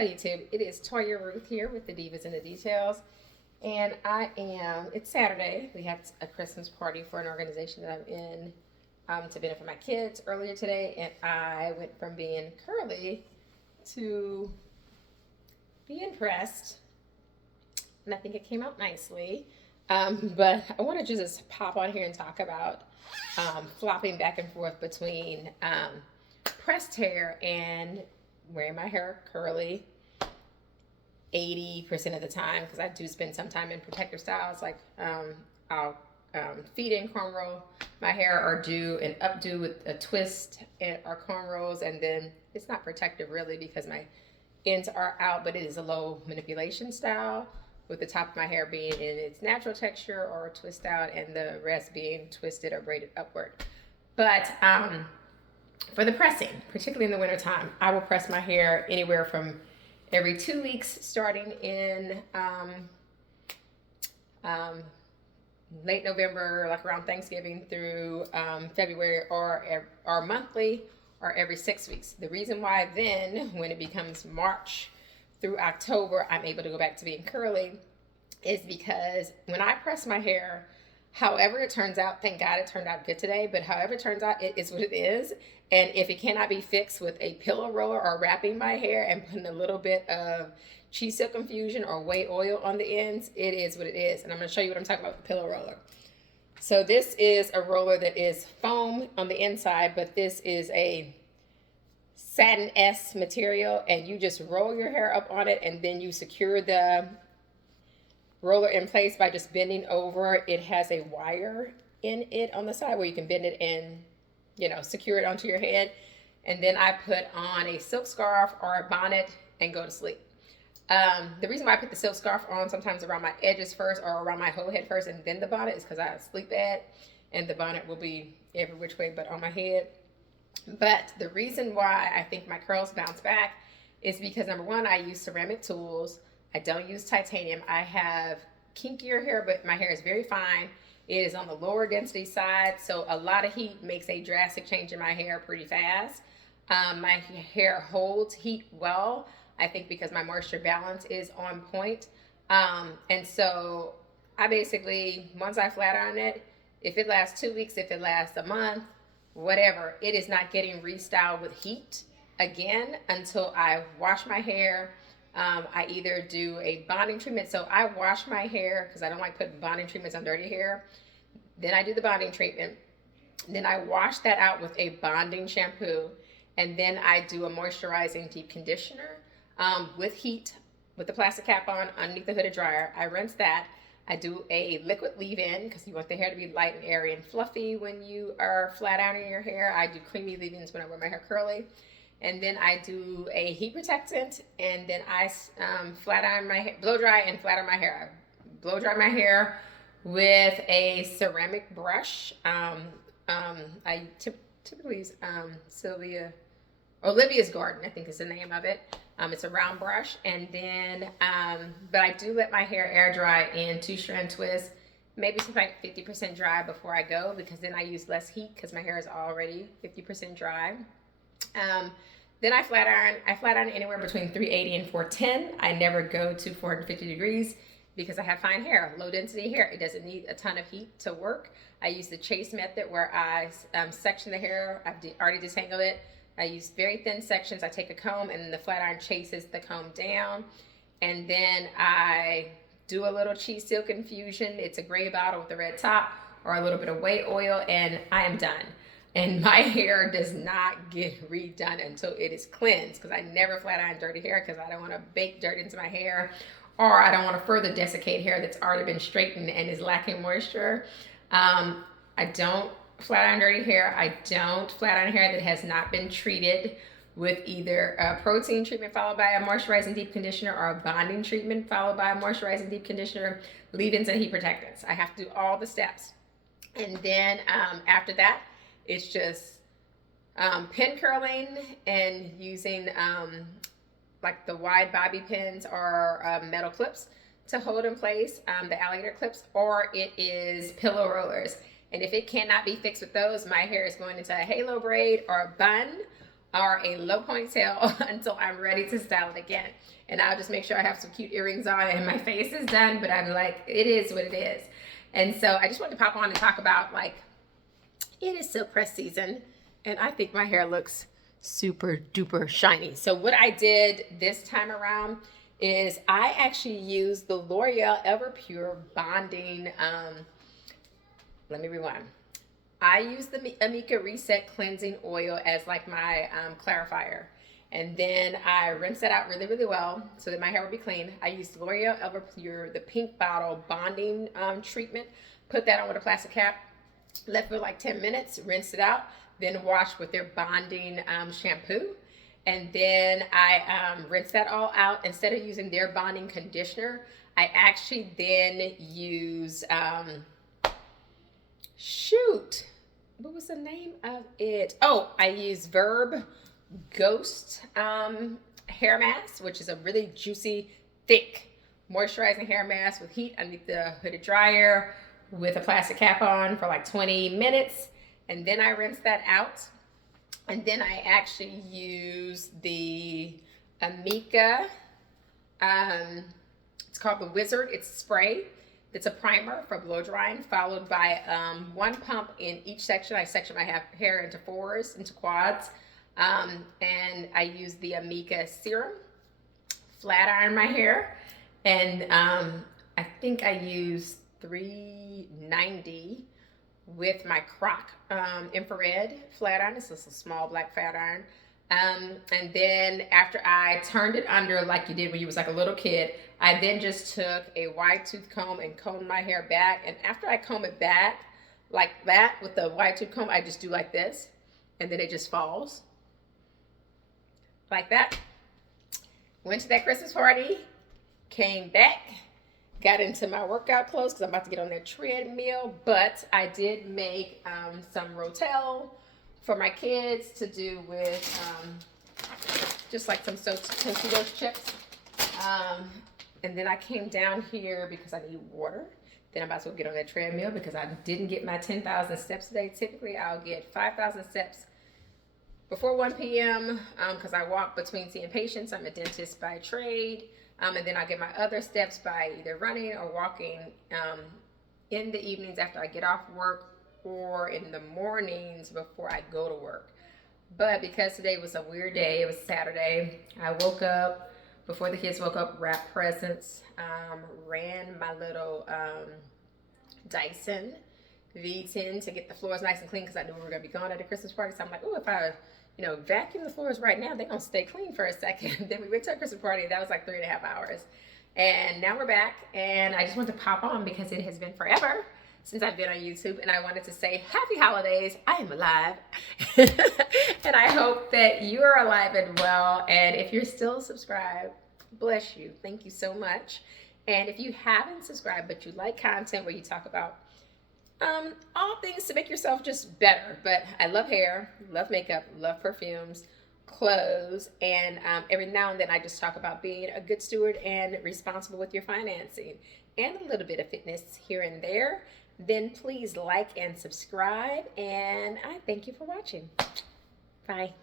Hello YouTube, it is Toya Ruth here with the Divas and the Details, and it's Saturday. We had a Christmas party for an organization that I'm in to benefit my kids earlier today, and I went from being curly to being pressed, and I think it came out nicely. But I wanted to just pop on here and talk about flopping back and forth between pressed hair and wearing my hair curly 80% of the time, because I do spend some time in protective styles. Like I'll feed in cornrow my hair or do an updo with a twist or cornrows, and then it's not protective really because my ends are out, but it is a low manipulation style, with the top of my hair being in its natural texture or twist out and the rest being twisted or braided upward. But for the pressing, particularly in the wintertime, I will press my hair anywhere from every 2 weeks, starting in late November, like around Thanksgiving, through February, or monthly, or every 6 weeks. The reason why then, when it becomes March through October, I'm able to go back to being curly is because when I press my hair, however it turns out, thank God it turned out good today, but however it turns out, it is what it is. And if it cannot be fixed with a pillow roller or wrapping my hair and putting a little bit of Silk Infusion or Ouai oil on the ends, it is what it is. And I'm going to show you what I'm talking about with the pillow roller. So this is a roller that is foam on the inside, but this is a satin S material, and you just roll your hair up on it, and then you secure the roller in place by just bending over. It has a wire in it on the side where you can bend it and, secure it onto your head. And then I put on a silk scarf or a bonnet and go to sleep. The reason why I put the silk scarf on sometimes around my edges first or around my whole head first and then the bonnet is because I have sleep bad, and the bonnet will be every which way but on my head. But the reason why I think my curls bounce back is because, number one, I use ceramic tools. I don't use titanium. I have kinkier hair, but my hair is very fine. It is on the lower density side, so a lot of heat makes a drastic change in my hair pretty fast. My hair holds heat well, I think, because my moisture balance is on point. And so I basically, once I flat iron it, if it lasts 2 weeks, if it lasts a month, whatever, it is not getting restyled with heat again until I wash my hair. I either do a bonding treatment. So I wash my hair because I don't like putting bonding treatments on dirty hair. Then I do the bonding treatment. Then I wash that out with a bonding shampoo. And then I do a moisturizing deep conditioner with heat, with the plastic cap on underneath the hooded dryer. I rinse that. I do a liquid leave-in because you want the hair to be light and airy and fluffy when you are flat ironing your hair. I do creamy leave-ins when I wear my hair curly. And then I do a heat protectant, and then I flat iron my hair, blow dry and flat iron my hair. I blow dry my hair with a ceramic brush. I typically use Olivia's Garden, I think is the name of it. It's a round brush, and then, but I do let my hair air dry in 2-strand twists, maybe something like 50% dry before I go, because then I use less heat because my hair is already 50% dry. Then I flat iron anywhere between 380 and 410. I never go to 450 degrees because I have fine hair, low density hair. It doesn't need a ton of heat to work. I use the chase method where I section the hair. I've already detangled it. I use very thin sections. I take a comb, and then the flat iron chases the comb down. And then I do a little Silk Infusion. It's a gray bottle with a red top, or a little bit of Ouai oil, and I am done. And my hair does not get redone until it is cleansed, because I never flat iron dirty hair because I don't want to bake dirt into my hair, or I don't want to further desiccate hair that's already been straightened and is lacking moisture. I don't flat iron dirty hair. I don't flat iron hair that has not been treated with either a protein treatment followed by a moisturizing deep conditioner, or a bonding treatment followed by a moisturizing deep conditioner, leave-ins, and heat protectants. I have to do all the steps. And then after that, it's just pin curling and using like the wide bobby pins or metal clips to hold in place, the alligator clips, or it is pillow rollers. And if it cannot be fixed with those, my hair is going into a halo braid or a bun, or a low ponytail until I'm ready to style it again. And I'll just make sure I have some cute earrings on and my face is done, but I'm like, it is what it is. And so I just wanted to pop on and talk about, like, it is silk press season and I think my hair looks super duper shiny. So what I did this time around is I actually used the L'Oreal EverPure bonding, let me rewind. I use the Amika Reset Cleansing Oil as like my clarifier. And then I rinse it out really, really well so that my hair will be clean. I used L'Oreal EverPure, the pink bottle bonding treatment. Put that on with a plastic cap. Left for like 10 minutes, rinsed it out. Then wash with their bonding shampoo. And then I rinse that all out. Instead of using their bonding conditioner, I actually then use... shoot, what was the name of it? Oh, I use Verb Ghost hair mask, which is a really juicy, thick, moisturizing hair mask with heat underneath the hooded dryer with a plastic cap on for like 20 minutes. And then I rinse that out. And then I actually use the Amika, it's called the Wizard, it's spray. It's a primer for blow drying, followed by one pump in each section. I section my hair into fours, into quads. And I use the Amika serum, flat iron my hair. And I think I use 390 with my Croc infrared flat iron. It's just a small black flat iron. And then after I turned it under like you did when you was like a little kid, I then just took a wide tooth comb and combed my hair back. And after I comb it back like that with the wide tooth comb, I just do like this. And then it just falls like that. Went to that Christmas party, came back, got into my workout clothes because I'm about to get on that treadmill. But I did make some Rotel for my kids to do with just like some Tostitos chips. And then I came down here because I need water. Then I'm about to go get on that treadmill because I didn't get my 10,000 steps today. Typically, I'll get 5,000 steps before 1 p.m. Because I walk between seeing patients. I'm a dentist by trade. And then I'll get my other steps by either running or walking in the evenings after I get off work or in the mornings before I go to work. But because today was a weird day, it was Saturday, I woke up. Before the kids woke up, wrapped presents, ran my little Dyson V10 to get the floors nice and clean because I knew we were going to be going at the Christmas party. So I'm like, oh, if I, vacuum the floors right now, they're going to stay clean for a second. Then we went to a Christmas party. That was like 3.5 hours. And now we're back. And I just wanted to pop on because it has been forever since I've been on YouTube, and I wanted to say happy holidays. I am alive. And I hope that you are alive and well. And if you're still subscribed, bless you. Thank you so much. And if you haven't subscribed, but you like content where you talk about all things to make yourself just better. But I love hair, love makeup, love perfumes, clothes, and every now and then I just talk about being a good steward and responsible with your financing and a little bit of fitness here and there. Then please like and subscribe, and I thank you for watching. Bye.